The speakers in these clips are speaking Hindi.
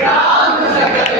राम सकल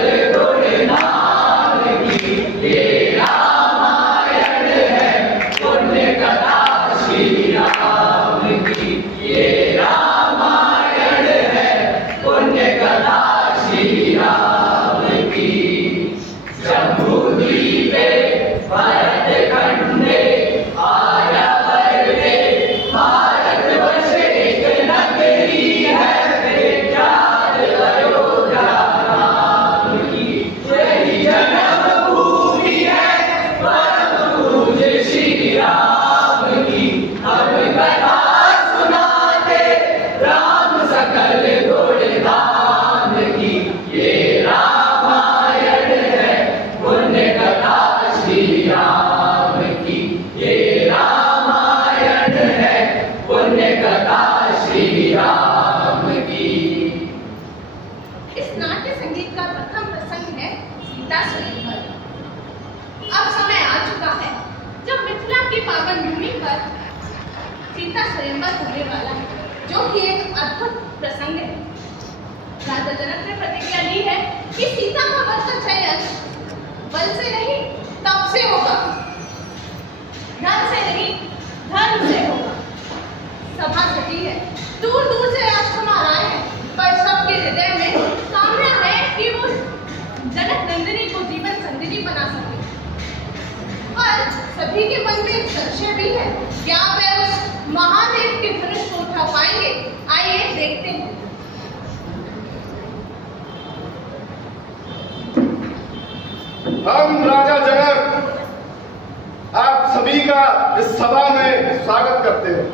सीता स्वयंवर होने वाला है, जो कि एक अद्भुत प्रसंग है। राजा जनक ने प्रतिज्ञा ली है कि सीता का वर का चयन बल से नहीं तप से होगा, धन से नहीं धर्म से होगा। सभा सजी है, दूर दूर से राजकुमार आए हैं, पर सबके हृदय में कामना है कि वो जनक नंदिनी को जीवन संगिनी बना सके। पर सभी के मन में एक संशय भी है, क्या वे उस महादेव के धनुष को उठा पाएंगे? आइए देखते हैं। हम राजा जनक आप सभी का इस सभा में स्वागत करते हैं।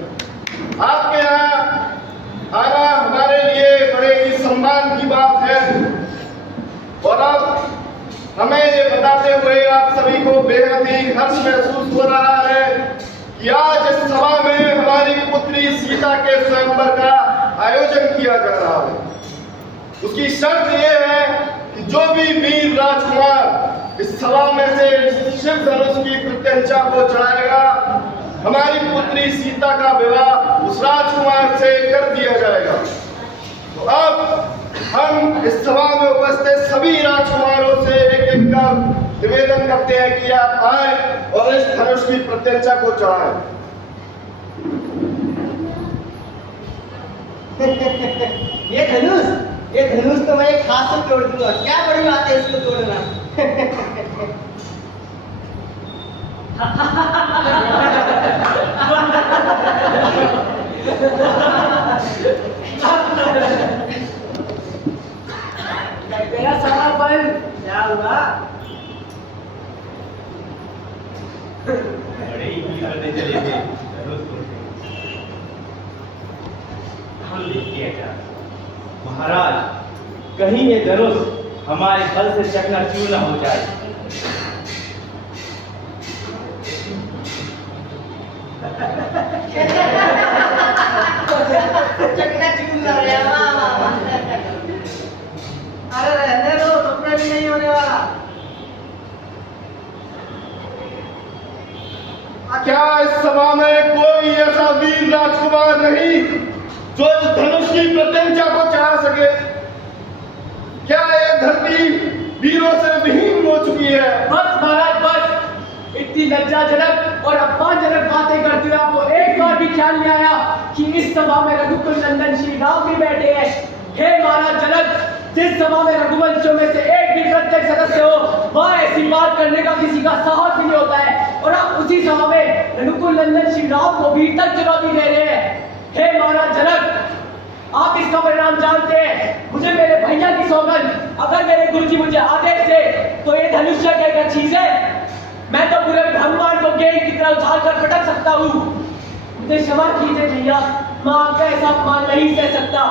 आपके यहाँ आना हमारे लिए बड़े ही सम्मान की बात है और अब हमें ये बताते हुए आप सभी को बेहद ही हर्ष महसूस हो रहा है कि आज इस सभा में हमारी पुत्री सीता के स्वयंवर का आयोजन किया जा रहा है। उसकी शर्त यह है कि जो भी वीर राजकुमार इस सभा में से शिव धनुष की प्रत्यंचा को चढ़ाएगा, हमारी पुत्री सीता का विवाह उस राजकुमार से कर दिया जाएगा। तो अब हम इस सभा में उपस्थित सभी राजकुमारों से एक एक कर निवेदन करते हैं कि आप आए और इस धनुष की प्रत्यंचा को चढ़ाएं। ये धनुष तो मैं एक हाथ से तोड़ दूंगा। क्या बड़ी बात है इसको तोड़ना। मेरा सवाल पर क्या हुआ? बड़े ही करने चले थे हम देखते हैं क्या महाराज, कहीं ये धनुष हमारे बल से चकनाचूर न हो जाए। अरे रहने दो, तुमने भी नहीं होने वाला। क्या इस सभा में कोई ऐसा वीर राजकुमार नहीं जो इस धनुष की प्रत्यंचा को चढ़ा सके? क्या ये धरती वीरों से विहीन हो चुकी है? बस महाराज बस, इतनी लज्जाजनक और अपमानजनक बातें करते हुए आपको एक बार भी ख्याल नहीं आया कि इस सभा में रघुकुल नंदन श्री राम भी बैठे हैं। हे महाराज जनक, जिस सभा में रघुवंशों में से एक भी प्रत्येक सदस्य हो, वह ऐसी बात करने का किसी का साहस भी नहीं होता है, और आप उसी सभा में रघुकुल नंदन श्री राम को भी तक चुनौती दे रहे हैं। हे महाराज जनक, आप इसका परिणाम जानते हैं। मुझे मेरे भैया की सौगंध, अगर मेरे गुरुजी मुझे आदेश दे तो ये धनुष्य क्या चीज है? मैं तो पूरे ब्रह्मांड को गेंद की तरह उछाल कर पटक सकता हूँ। मुझे क्षमा कीजिए भैया, मैं आपका ऐसा अपमान नहीं सह सकता,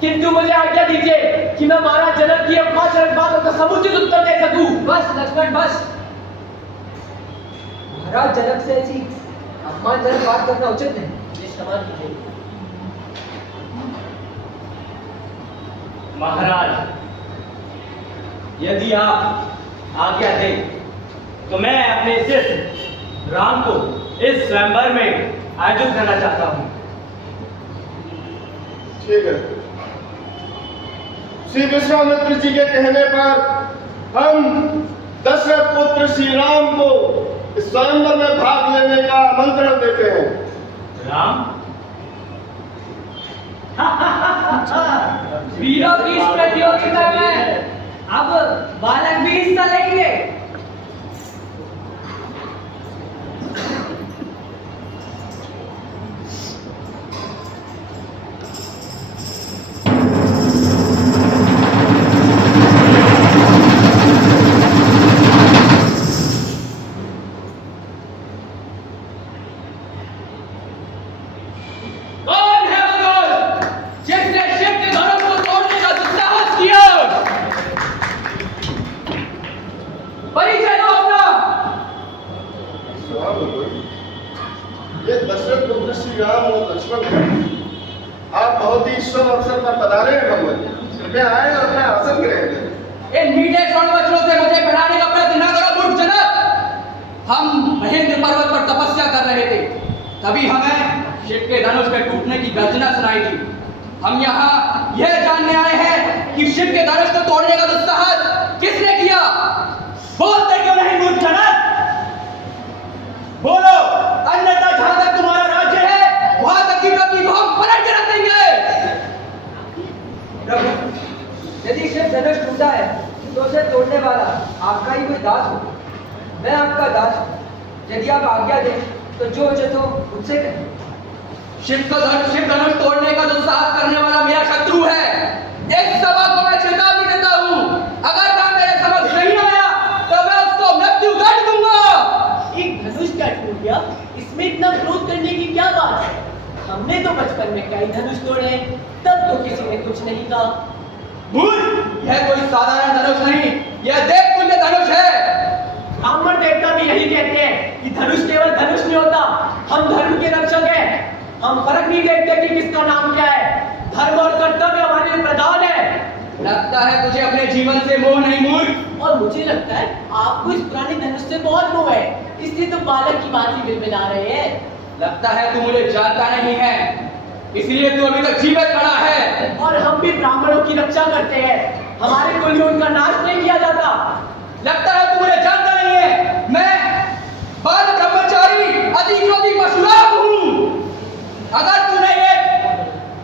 किंतु मुझे आज्ञा दीजिए कि मैं महाराज जनक की अपमानजनक बातों का समुचित उत्तर दे सकूं। बस लक्ष्मण बस। महाराज जनक से ऐसी अपमानजनक बात करना उचित नहीं। ये क्षमा कीजिए। महाराज, यदि आप आज्ञा दें तो मैं अपने शिष्य राम को इस स्वयंवर में आयोजित करना चाहता हूँ। ठीक है। श्री विश्वामित्र जी के कहने पर हम दशरथ पुत्र श्री राम को इस स्वयंवर में भाग लेने का आमंत्रण देते हैं। राम, वीरों की इस प्रतियोगिता में अब बालक भी हिस्सा लेंगे। ये दशरथ पुत्र श्री राम और लक्ष्मण हैं। आप बहुत ही शुभ अवसर पर पधारे हैं भगवान। कृपया आए और अपना आसन ग्रहण करें। इन मीठे स्वर्ण वचनों से मुझे बढ़ाने का प्रयत्न न करो मूर्ख जनक। हम महेंद्र पर्वत पर तपस्या कर रहे थे, तभी हमें शिव के धनुष के टूटने की गर्जना सुनाई दी। हम यहाँ यह जानने आए हैं कि शिव के धनुष को तोड़ने का दुस्साहस किसने किया? बोलते क्यों नहीं मूर्ख जनक? बोलो, अन्यथा जहां तक तुम्हारा राज्य है वहां तक की पृथ्वी को हम पलट के रख देंगे। प्रभु, यदि शिव धनुष टूटा है तो उसे तोड़ने वाला आपका ही कोई दास हो। मैं आपका दास हूँ। यदि आप आज्ञा दें तो जो उचित हो मुझसे कहें। शिव धनुष तोड़ने का दुस्साहस करने वाला मेरा शत्रु है। इस सभा को मैं चेतावनी देता हूँ, अगर वह मेरे समझ नहीं आया तो मैं उसको मृत्यु दंड दूंगा। एक धनुष क्या टूट गया, इसमें इतना क्रोध करने की क्या बात है? हमने तो बचपन में कई धनुष तोड़े, तब तो किसी ने कुछ नहीं कहा। मूर्ख, यह कोई साधारण धनुष नहीं, यह देवतुल्य धनुष है। ब्राह्मण देवता भी यही कहते हैं कि धनुष केवल धनुष नहीं होता, हम धर्म के रक्षक हैं। हम फर्क नहीं देखते कि किसका नाम क्या है। धर्म और कर्तव्य हमारे लिए प्रधान है। लगता है तुझे अपने जीवन से मोह नहीं मूर्ख। और मुझे लगता है आपको इस पुराने धनुष से बहुत मोह है, इसलिए तो बालक की बात ही बिलबिला रहे हैं। लगता है तू मुझे जानता नहीं है, इसलिए तू अभी तक जीवित खड़ा है। और हम भी ब्राह्मणों की रक्षा करते हैं, हमारे कुल में उनका नाश नहीं किया जाता। लगता है तू मुझे जानता नहीं है, मैं बाल ब्रह्मचारी अधिज्योति परशुराम हूँ। अगर तूने ये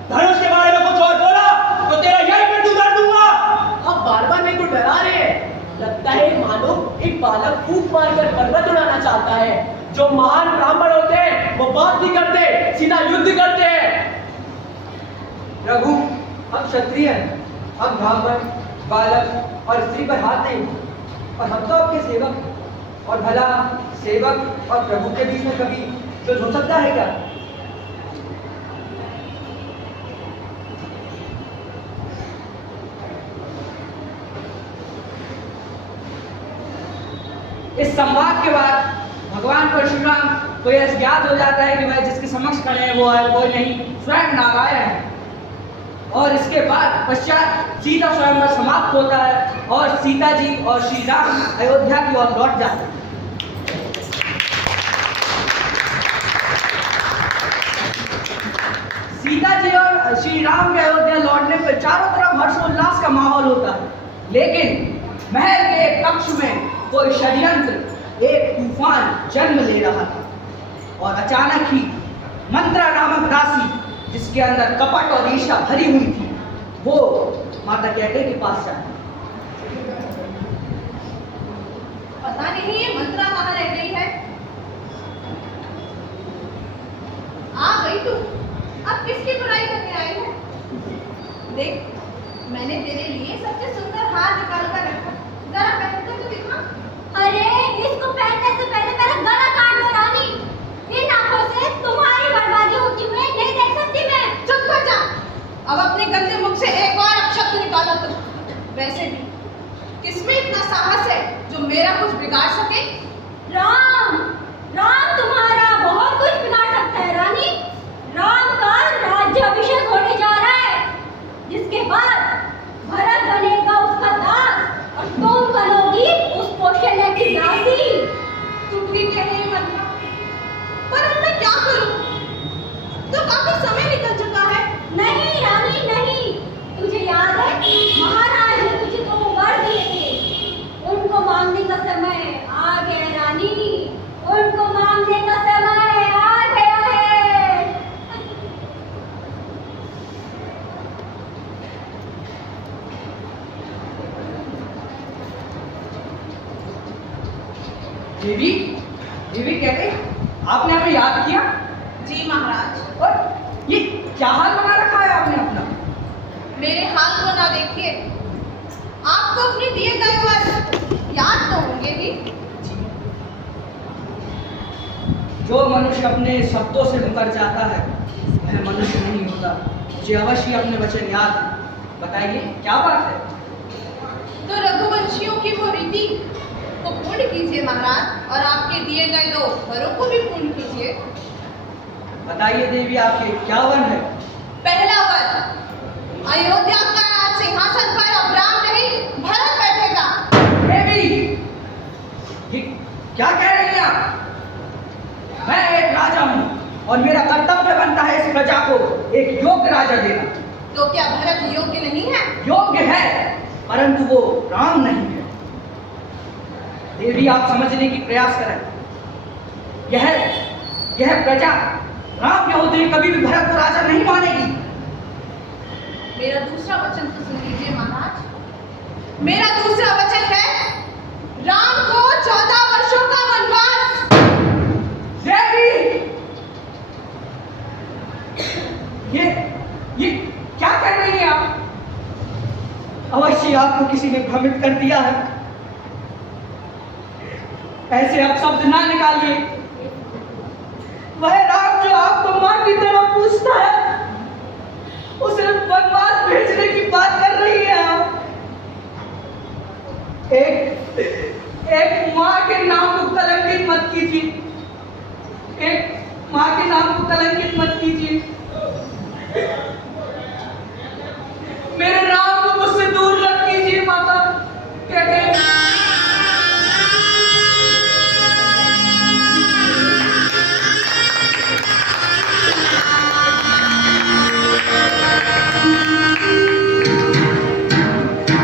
धनुष के बारे में कुछ और बोला तो तेरा यही मृत्यु कर दूंगा। अब बार बार मेरे को डरा रहे हैं। लगता है मानो एक बालक फूंक मारकर पर्वत उड़ाना चाहता है। जो महान ब्राह्मण होते हैं वो बात नहीं करते, सीधा युद्ध करते हैं। प्रभु, हम क्षत्रिय हैं, हम ब्राह्मण, बालक और स्त्री पर हाथ नहीं उठाते। और हम तो आपके सेवक हैं। और भला सेवक और प्रभु के बीच में कभी युद्ध हो सकता है क्या? इस संवाद के बाद भगवान परशुराम को यह ज्ञात हो जाता है कि वह जिसके समक्ष खड़े हैं वो है कोई नहीं, स्वयं नारायण है। और इसके बाद पश्चात सीता स्वयं समाप्त होता है और सीता जी और श्री राम अयोध्या की ओर लौट जाते हैं। सीता जी और श्री राम के अयोध्या लौटने पर चारों तरफ हर्षोल्लास का माहौल होता है, लेकिन महल के एक कक्ष में कोई षड्यंत्र, एक तूफान जन्म ले रहा था। और अचानक ही मंत्रा नामक दासी, जिसके अंदर कपट और ईर्ष्या भरी हुई थी, वो माता कैकेयी के पास जाती। पता नहीं ये मंत्रा कहाँ रह गई है। आ गई तू, अब किसकी बुराई करने आई है? देख, मैंने तेरे लिए सबसे सुंदर हार निकाल कर रखा, जरा पहनकर तो दिखा। अरे, इसको पहनने से पहले मेरा गला काट दो रानी। इन आंखों से तुम्हारी बर्बादी होती हुई नहीं देख सकती मैं। चुप कर जा। अब अपने गंदे मुख से एक और अपशब्द निकाला तो। वैसे भी किसमें इतना साहस है जो मेरा कुछ बिगाड़ सके? राम, राम तुम्हारा बहुत कुछ बिगाड़ सकता है रानी। राम का राज्याभिषेक होने जा रहा है, जिसके बाद भरत बनेगा उसका दास और तुम बनोगी उस कौशल्या की दासी। तू ठीक है मंत्रा, पर अब मैं क्या करूं? तो काफी समय निकल चुका है। नहीं रानी नहीं, तुझे याद है महाराज ने तुझे तो वर दिए थे, उनको मांगने का समय आ गया रानी, उनको मांगने का समय आ गया है। देवी, देवी कैकेयी, आपने हमें याद किया? जी महाराज। और ये क्या हाल बना रखा है आपने अपना? मेरे हाल को ना देखिए, आपको अपने दिए गए वर याद तो होंगे ही। जो मनुष्य अपने शब्दों से मुकर जाता है वह मनुष्य नहीं होता। मुझे अवश्य अपने वचन याद है। बताइए क्या बात है? तो रघुवंशियों की वो रीति को पूर्ण कीजिए महाराज, और आपके दिए गए 2 वरों को भी पूर्ण कीजिए। बताइए देवी, आपके क्या वन है? पहला वर, अयोध्या का राज सिंहासन पर अब राम नहीं भरत बैठेगा। देवी, ये क्या कह रही हैं आप? मैं एक राजा हूँ और मेरा कर्तव्य बनता है प्रजा को एक योग्य राजा देना। तो क्या भरत योग्य नहीं है? योग्य है, परंतु वो राम नहीं है। देवी, आप समझने की प्रयास करें। यह प्रजा राम के होते हुए कभी भी भरत को राजा नहीं मानेगी। मेरा दूसरा वचन तो सुन लीजिए महाराज। मेरा दूसरा वचन है राम को 14 वर्षों का वनवास। देवी, ये क्या कर रही हैं आप? अवश्य आपको किसी ने भ्रमित कर दिया है। ऐसे आप शब्द ना निकालिए। वह राम जो आपको मां की तरह पूछता है, उसे वनवास भेजने की बात कर रही है आप। एक मां के नाम को कलंकित मत कीजिए। एक मां के नाम को कलंकित मत कीजिए। मेरे राम को मुझसे दूर रख कीजिए माता। क्या कहें?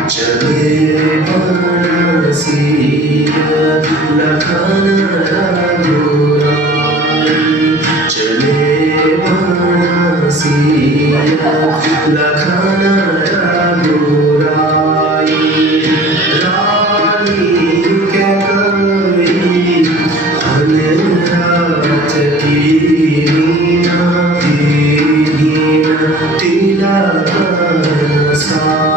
चले मानसी लखन रघुराई, चले मानसी लखन रघुराई, रानी के कई अनरात की मीना तिलक साई।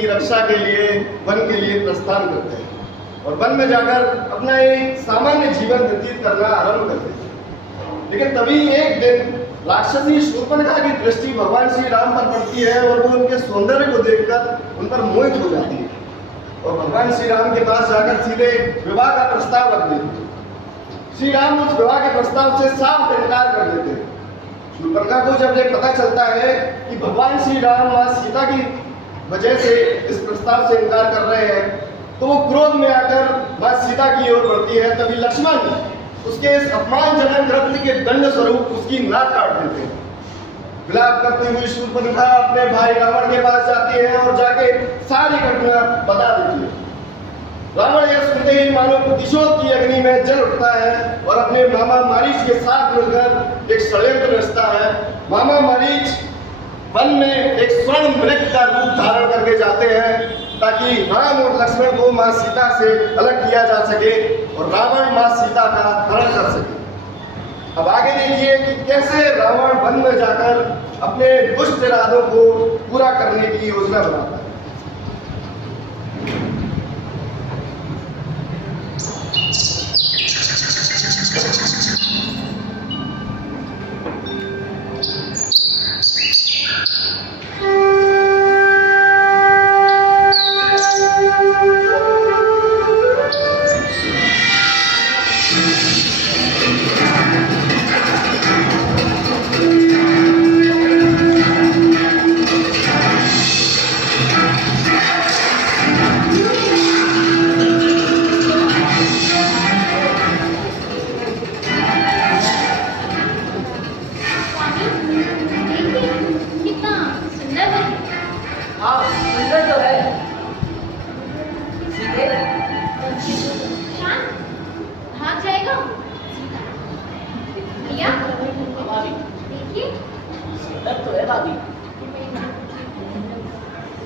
की रक्षा के लिए वन के लिए प्रस्थान करते हैं और वन में जाकर अपना एक सामान्य जीवन व्यतीत करना आरंभ करते हैं। लेकिन तभी एक दिन राक्षसी शूर्पणखा की दृष्टि भगवान श्री राम पर पड़ती है और वो उनके सौंदर्य को देखकर उन पर मोहित हो जाती है और भगवान श्री राम के पास जाकर सीधे विवाह का प्रस्ताव रख देते हैं। श्री राम उस विवाह के प्रस्ताव से साफ इनकार कर देते हैं। शूर्पणखा को जब ये पता चलता है कि भगवान श्री राम मां सीता की वजह से इस प्रस्ताव से इनकार कर रहे हैं तो वो क्रोध में आकर मां सीता की ओर बढ़ती है। तभी लक्ष्मण उसके इस अपमानजनक कृत्य के दंड स्वरूप उसकी नाक काट देते हैं। विलाप करती हुई शूर्पणखा अपने भाई रावण के पास जाती है और जाके सारी घटना बता देती है। रावण यह सुनते ही मानो प्रतिशोध की अग्नि में जल उठता है और अपने मामा मारीच के साथ मिलकर एक षड्यंत्र रचता है। मामा मारीच वन में एक स्वर्ण मृग का रूप धारण करके जाते हैं ताकि राम और लक्ष्मण को मां सीता से अलग किया जा सके और रावण मां सीता का हरण कर सके। अब आगे देखिए कि कैसे रावण वन में जाकर अपने दुष्ट इरादों को पूरा करने की योजना बनाता है।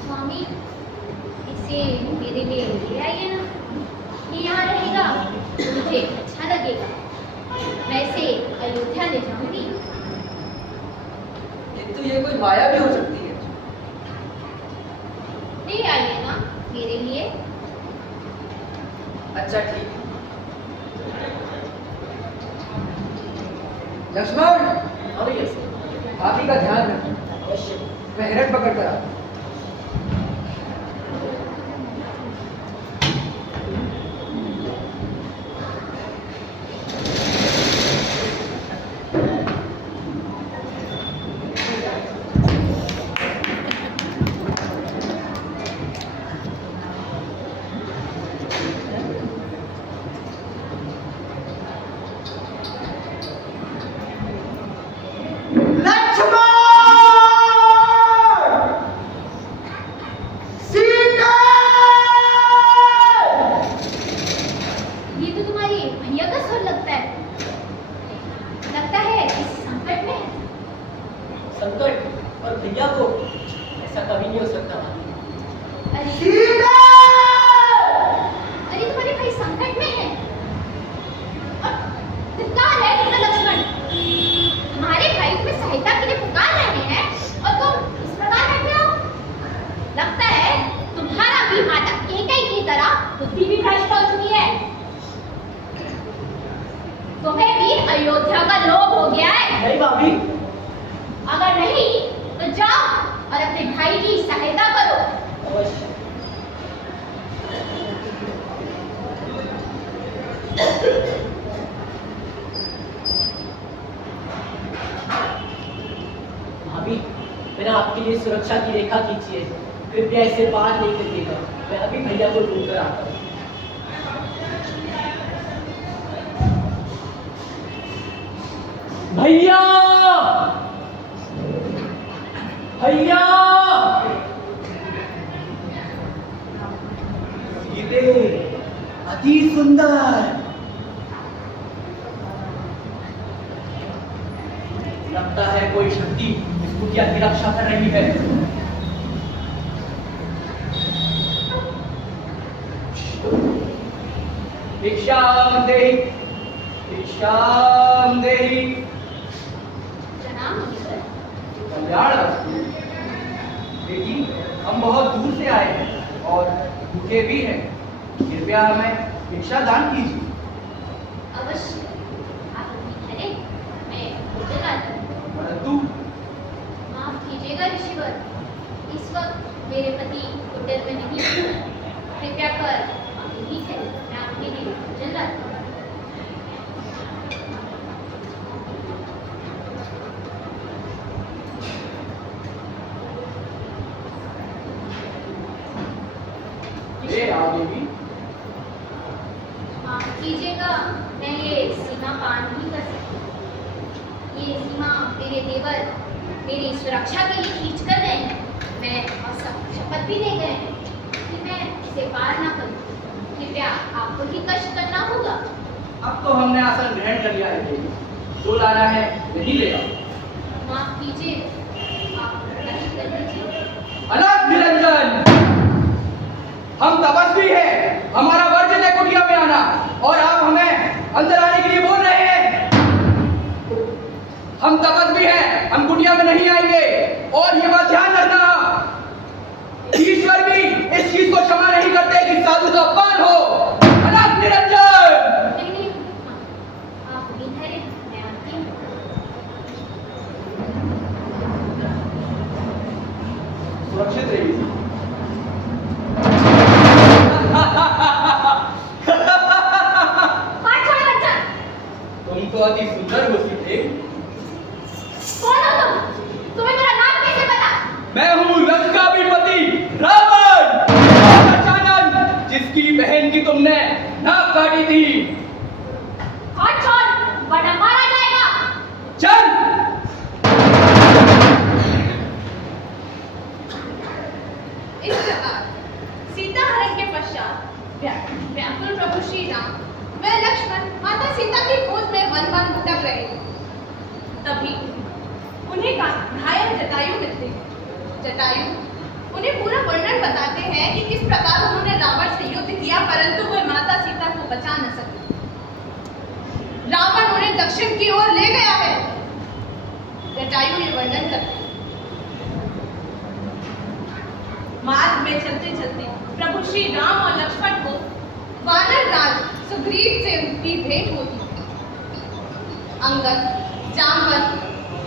स्वामी इसे मेरे लिए ले आइए ना, ये यहाँ रहेगा तो मुझे अच्छा लगेगा। मैं इसे अयोध्या ले जाऊंगी। तो ये कोई माया भी हो सकती है। ले आइए ना मेरे लिए। अच्छा ठीक। लक्ष्मण आप ही का ध्यान रखना। मैं हिरण पकड़ कर आता हूं। संकट और भैया को ऐसा कभी नहीं हो सकता। अरे तुम्हारे भाई संकट में है और धिक्कार है तुम्हें लक्ष्मण। तुम्हारे भाई तुम्हें सहायता के लिए पुकार रहे हैं और तुम इस प्रकार बैठे हो। लगता है तुम्हारा भी माता केकई की तरह बुद्धि भी भ्रष्ट हो चुकी है। तुम्हें भी अयोध्या का लोभ हो गया है। नहीं भाभी। अगर नहीं तो जाओ और अपने भाई की सहायता करो। अवश्य। भाभी मैंने आपके लिए सुरक्षा की रेखा खींची है, कृपया इसे पार नहीं करिएगा। मैं अभी भैया को ढूंढ कर आता हूँ। भैया भैया सीते अति सुंदर। लगता है कोई शक्ति इस कुटिया की रक्षा कर रही है। भिक्षाम देहि भिक्षाम देहि। प्रणाम मुनिवर। कल्याण बेटी हम बहुत दूर से आए हैं और भूखे भी हैं। कृपया हमें भिक्षा दान कीजिए। अवश्य, आप अपनी ठहरे, मैं भोजन लाती हूँ। परंतु माफ कीजिएगा ऋषिवर, इस वक्त मेरे पति होटल में नहीं है। कृपया कर आप यहीं ठहरे, मैं आपके लिए भोजन लाती हूँ। ये आओ देवी। माफ कीजिएगा, मैं ये सीमा पार नहीं कर सकती। ये सीमा मेरे देवर मेरी सुरक्षा के लिए खींच कर गए हैं। मैं शपथ भी ले गए हैं कि मैं इसे पार ना करूं। कृपया आपको ही कष्ट करना होगा। अब तो हमने आसन ग्रहण कर लिया है देवी। जो लाना है नहीं ले आओ। माफ कीजिए, आप कष्ट कर दीजिए। अनंत निरंजन, हम तपस्वी हैं, हमारा वर्जन है कुटिया में आना, और आप हमें अंदर आने के लिए बोल रहे हैं। हम तपस्वी हैं, हम कुटिया में नहीं आएंगे। और ये बात ध्यान रखना, ईश्वर भी इस चीज को क्षमा नहीं करते कि साधु का अपमान हो। अनंत निरंजन। नहीं, आप वहीं ठहरे, मैं आती हूँ। सुरक्षित रहिए। हाथ छोड़ो बच्चा। तुम तो अति सुंदर हो सीते। कौन हो तुम? तुम्हें मेरा नाम कैसे पता? मैं हूँ लंकापति रावण, दशानन, जिसकी बहन की तुमने नाक काटी थी। हाथ छोड़, वरना मारा जाएगा। चल। इस प्रकार सीता हरण के पश्चात व्याकुल प्रभु श्री राम व लक्ष्मण माता सीता की खोज में वन वन भटक रहे। तभी उन्हें घायल जटायु मिलते हैं। जटायु उन्हें पूरा वर्णन बताते हैं कि किस प्रकार उन्होंने रावण से युद्ध किया, परंतु वह माता सीता को बचा न सके। रावण उन्हें दक्षिण की ओर ले गया है। जटायु ये वर्णन करते हैं। मार्ग में चलते चलते प्रभु श्री राम और लक्ष्मण को वानर राज सुग्रीव से उनकी भेंट होती है। अंगद, जाम्बन,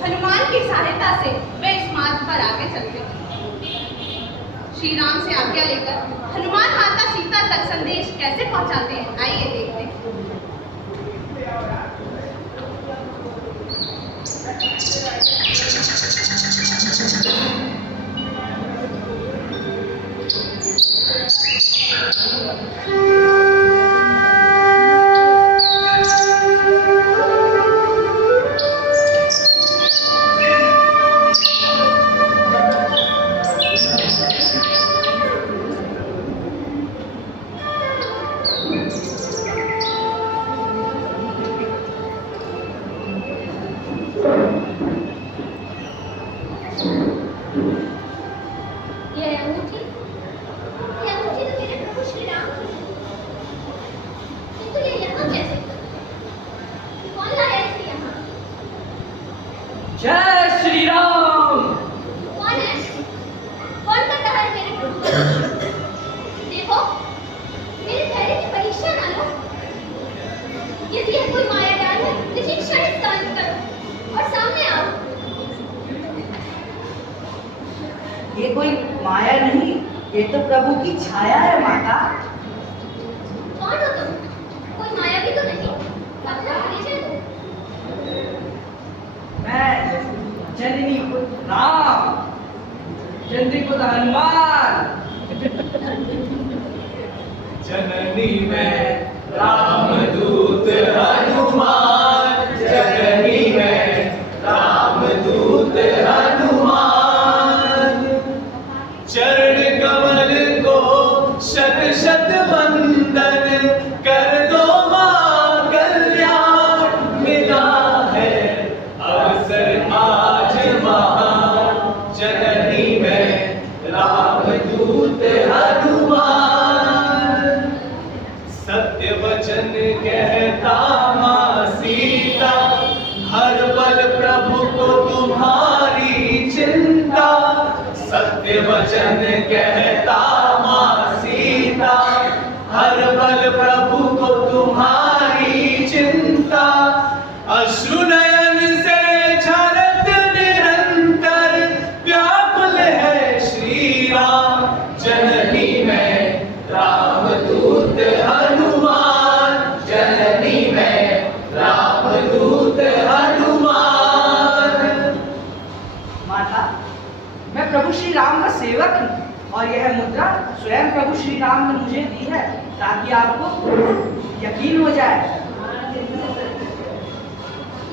हनुमान की सहायता से वे इस मार्ग पर आगे चलते हैं। श्री राम से आज्ञा लेकर हनुमान माता सीता तक संदेश कैसे पहुंचाते हैं, आइए देखते हैं। जय श्री राम। कौन है? कौन कर रहा है मेरे प्रभु का दर्शन? देखो, मेरे धैर्य की परीक्षा ना लो। यदि यह कोई माया जाल है, तो इसी क्षण इसका अंत करो और सामने आओ। ये कोई माया नहीं, ये तो प्रभु की छाया है माता। कौन हो तुम? कोई माया भी तो नहीं। अपना परिचय दो। मैं जननी पुत्र राम, चंद्री पुत्र हनुमान। जननी में रामदूत हनुमान, जननी में रामदूत हनुमान। चरण कमल को शत शत वंदन, कर दो मां कल्याण। मिला है अवसर आज महान, जननी में रामदूत हनुमान। सत्य वचन कहता मां सीता, हर पल प्रभु को तुम्हारी चिंता। सत्य वचन वचन कहता माँ सीता, हर पल प्रभु को तुम्हारी चिंता। अश्रु नयन से झरत निरंतर, व्याकुल है श्री राम जननी में रामदूत हनुमान, जननी में रामदूत हनुमान। माता, मैं प्रभु श्री राम का सेवक हूँ और यह मुद्रा स्वयं प्रभु श्री राम ने मुझे दी है ताकि आपको यकीन हो जाए।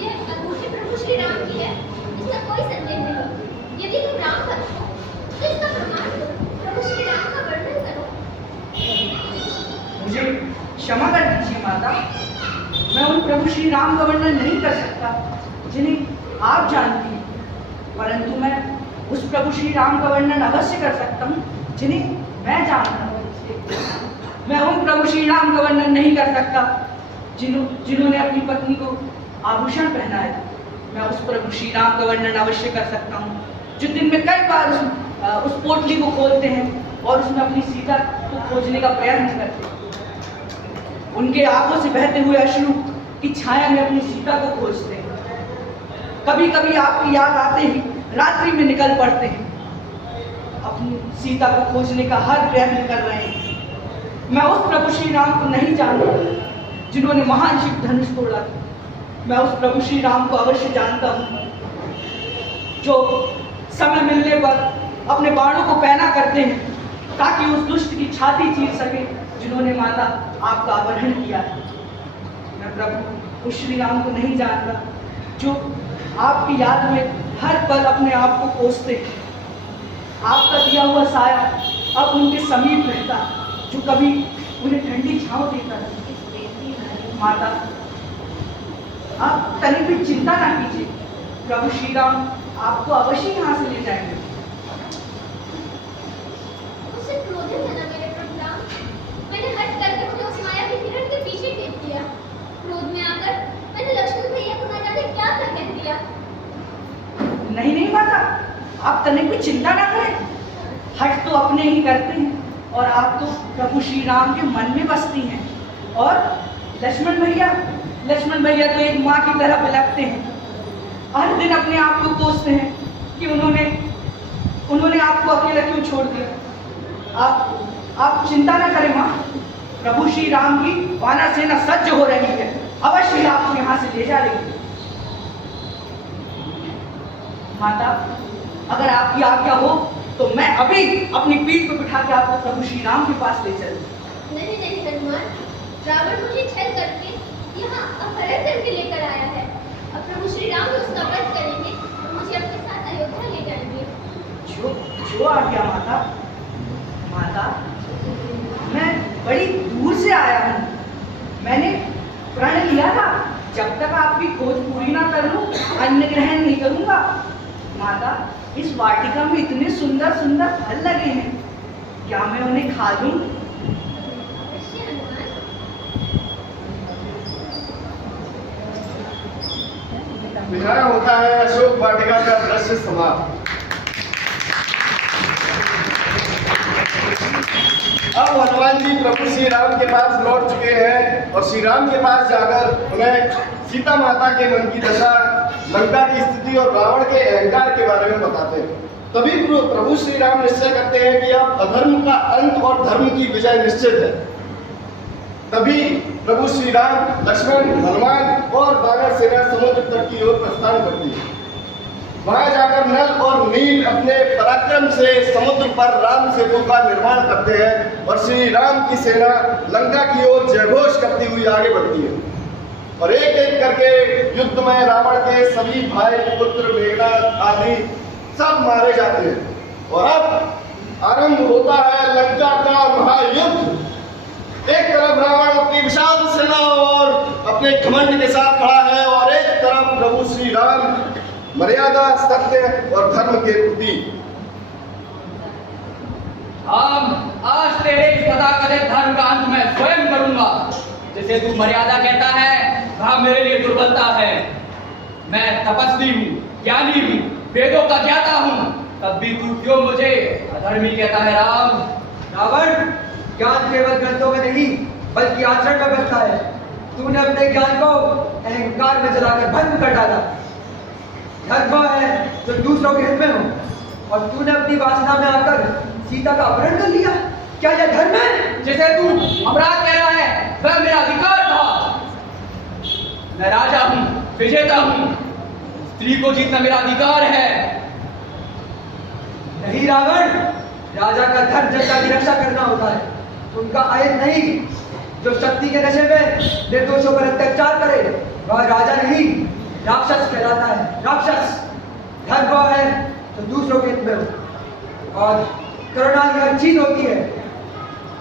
यह अंगूठी प्रभु श्री राम की है, इसका कोई संदेह नहीं। यदि तुम राम भक्त हो तो इसका प्रमाण दो, प्रभु श्री राम का वर्णन करो। मुझे क्षमा कर दीजिए माता, मैं उन प्रभु श्री राम का वर्णन नहीं कर सकता जिन्हें आप जानती हैं, परंतु मैं उस प्रभु श्री राम का वर्णन अवश्य कर सकता हूँ जिन्हें मैं जानता हूँ। मैं उन प्रभु श्री राम का वर्णन नहीं कर सकता जिन्होंने अपनी पत्नी को आभूषण पहनाया। मैं उस प्रभु श्री राम का वर्णन अवश्य कर सकता हूँ जो दिन में कई बार उस पोटली को खोलते हैं और उसमें अपनी सीता को खोजने का प्रयत्न करते हैं। उनके आंखों से बहते हुए अश्रु की छाया में अपनी सीता को खोजते हैं। कभी कभी आपकी याद आते ही रात्रि में निकल पड़ते हैं, अपनी सीता को खोजने का हर प्रयत्न कर रहे हैं। मैं उस प्रभु श्री राम को नहीं जानता जिन्होंने महान शिव धनुष तोड़ा। मैं उस प्रभु श्री राम को अवश्य जानता हूँ जो समय मिलने पर अपने बाणों को पैना करते हैं ताकि उस दुष्ट की छाती चीर सके जिन्होंने माता आपका अपहरण किया है। मैं प्रभु उस श्री राम को नहीं जानता जो आपकी याद में हर पल अपने आप को कोसते हैं। आपका दिया हुआ साया अब उनके समीप रहता, जो कभी उन्हें ठंडी छांव देता है। माता, आप तनिक भी चिंता ना कीजिए, प्रभु श्री राम आपको अवश्य यहाँ से ले जाएंगे। मुझसे क्रोधित है ना मेरे प्रभु राम, मैंने हट करके उन्हें उस माया के किरण के पीछे फेंक दिया। क्रोध में आकर मैंने लक्ष्मण भैया को ना जाने क्या कर कह दिया। नहीं माता, आप तनिक भी चिंता ना करें। हट तो अपने ही करते हैं और आप तो प्रभु श्री राम के मन में बसती हैं। और लक्ष्मण भैया तो एक माँ की तरह बिलखते हैं। हर दिन अपने आप को कोसते हैं कि उन्होंने आपको अकेला क्यों छोड़ दिया। आप चिंता ना करें माँ, प्रभु श्री राम की वानर सेना सज्ज हो रही है, अवश्य ही आपको यहाँ से ले जा रही है। माता, अगर आपकी आज्ञा हो तो मैं अभी अपनी पीठ पर बिठा के आपको प्रभु श्री राम के पास ले चलूं। नहीं हनुमान, रावण मुझे छल करके यहाँ अपहरण करके लेकर आया है। अब प्रभु श्री राम उसका वध करेंगे और मुझे अपने साथ अयोध्या ले जाएंगे। जो आज्ञा माता। माता, मैं बड़ी दूर से आया हूँ। मैंने प्रण लिया था जब तक आपकी खोज पूरी ना कर लूं अन्न ग्रहण नहीं करूंगा। माता, इस वाटिका में इतने सुंदर सुंदर फल लगे हैं, क्या मैं उन्हें खा लूं? यहाँ होता है अशोक वाटिका का दृश्य समाप्त। अब हनुमान जी प्रभु श्री राम के पास लौट चुके हैं और श्री राम के पास जाकर उन्हें सीता माता के मन की दशा, लंका की स्थिति और रावण के अहंकार के बारे में बताते हैं। तभी प्रभु श्री राम निश्चय करते हैं कि अब अधर्म का अंत और धर्म की विजय निश्चित है। तभी प्रभु श्री राम, लक्ष्मण, हनुमान और वानर सेना समुद्र तट की ओर प्रस्थान करती है। वहां जाकर नल और नील अपने पराक्रम से समुद्र पर राम सेतु का निर्माण करते हैं और श्री राम की सेना लंका की ओर जयघोष करती हुई आगे बढ़ती है और एक एक करके युद्ध में रावण के सभी भाई, पुत्र, मेघनाद आदि सब मारे जाते हैं। और अब आरंभ होता है लंका का महायुद्ध। एक तरफ रावण अपनी विशाल सेना और अपने घमंड के साथ खड़ा है और एक तरफ प्रभु श्री राम मर्यादा, सत्य और धर्म के प्रति। आज तेरे इस तथाकथित धर्म का अंत मैं स्वयं करूंगा। जिसे तू मर्यादा कहता है वह मेरे लिए दुर्बलता है। मैं तपस्वी हूँ, ज्ञानी हूँ, वेदों का ज्ञाता हूँ, तब भी तू क्यों मुझे अधर्मी कहता है राम? रावण, ज्ञान केवल ग्रंथों में नहीं बल्कि आचरण में बसता है। तूने अपने ज्ञान को अहंकार में जलाकर भस्म कर डाला। धर्म वो है जो दूसरों के हित में हो, और तूने अपनी वासना में आकर सीता का अपहरण कर लिया। क्या यह धर्म है? जिसे तू अपराध कह रहा है वह मेरा अधिकार था। मैं राजा हूँ, विजेता हूँ, स्त्री को जीतना मेरा अधिकार है। नहीं रावण, राजा का धर्म जनता की रक्षा करना होता है, उनका अहित नहीं। जो शक्ति के नशे में निर्दोषों पर अत्याचार करे वह राजा नहीं, राक्षस कहलाता है। राक्षस। धर्म वो है जो दूसरों के हित में हो, और करुणा ही हर चीज होती है।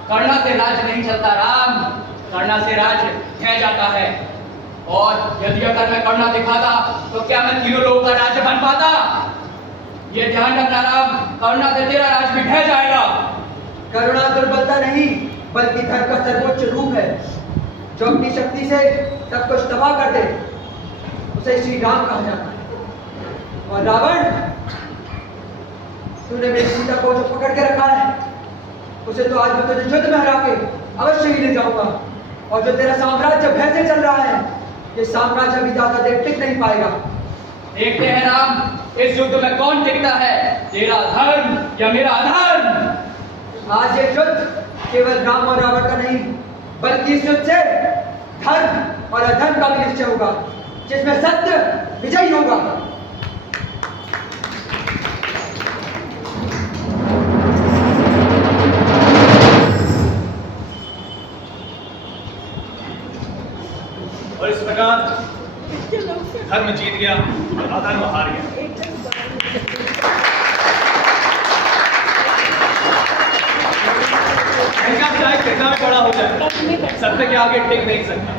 करुणा से राज्य नहीं चलता राम, करुणा से राज्य ढह जाता है। और यदि अगर मैं करुणा दिखाता तो क्या मैं तीनों लोगों का राज्य बन पाता? ये ध्यान रखना राम, करुणा से तेरा राज्य भी ढह जाएगा। करुणा दुर्बलता नहीं बल्कि धर्म का सर्वोच्च रूप है। जो अपनी शक्ति से सब कुछ तबाह कर दे उसे श्री राम कहा जाता है। और रावण, तूने मेरी सीता को जो पकड़ के रखा है उसे तो आज मैं तुझे युद्ध में हरा के अवश्य ही ले जाऊंगा। और जो तेरा साम्राज्य भय से चल रहा है, ये साम्राज्य भी ज्यादा देर टिक नहीं पाएगा। देखते हैं राम, इस युद्ध में कौन टिकता है, तेरा धर्म या मेरा अधर्म। आज ये युद्ध केवल राम और रावण का नहीं बल्कि इस युद्ध से धर्म और अधर्म का भी निश्चय होगा, जिसमें सत्य विजयी होगा। और इस प्रकार धर्म जीत गया और अधर्म हार गया। चाहे कितना भी बड़ा हो जाए, सत्य के आगे टिक नहीं सकता।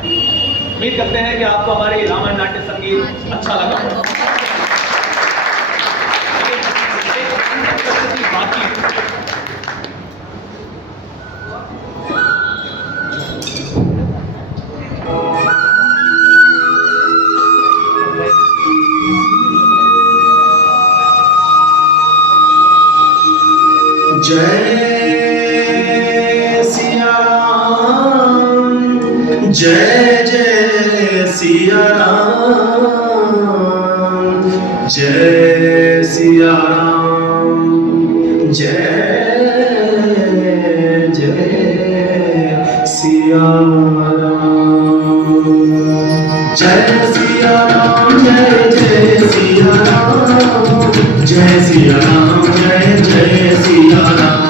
उम्मीद करते हैं कि आपको हमारे रामायण नाट्य संगीत अच्छा लगा होगा। जय सिया राम, जय जय सिया राम, जय सिया राम, जय जय सिया राम, जय सिया राम, जय जय सिया राम, जय सिया राम, जय जय सिया राम,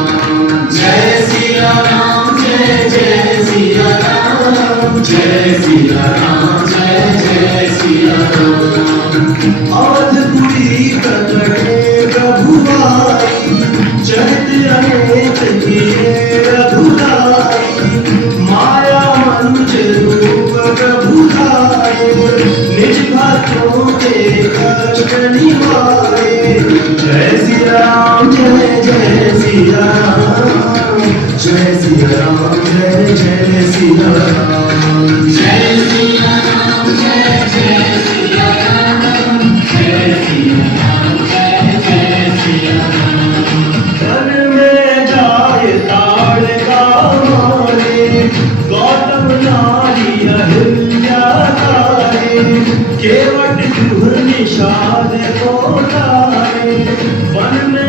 जय सिया राम, जय जय सिया राम, जय सिया राम, जय जय सिया राम। अवधपुरी कटके प्रभुआई, चहत अनेक किए रघुराई, माया मंच रूप प्रभुधारे, निज भक्तों के कष्ट निवारे। जय सिया राम, जय जय सिया राम, जय सिया राम, जय जय सिया राम, जय सिया राम, जय जय सिया राम, जय सिया राम, जय जय सिया राम। वन में जाए ताड़ का मारे, गौतम नारी अहिल्या तारे, केवट जुह निषाद को तारे, वन में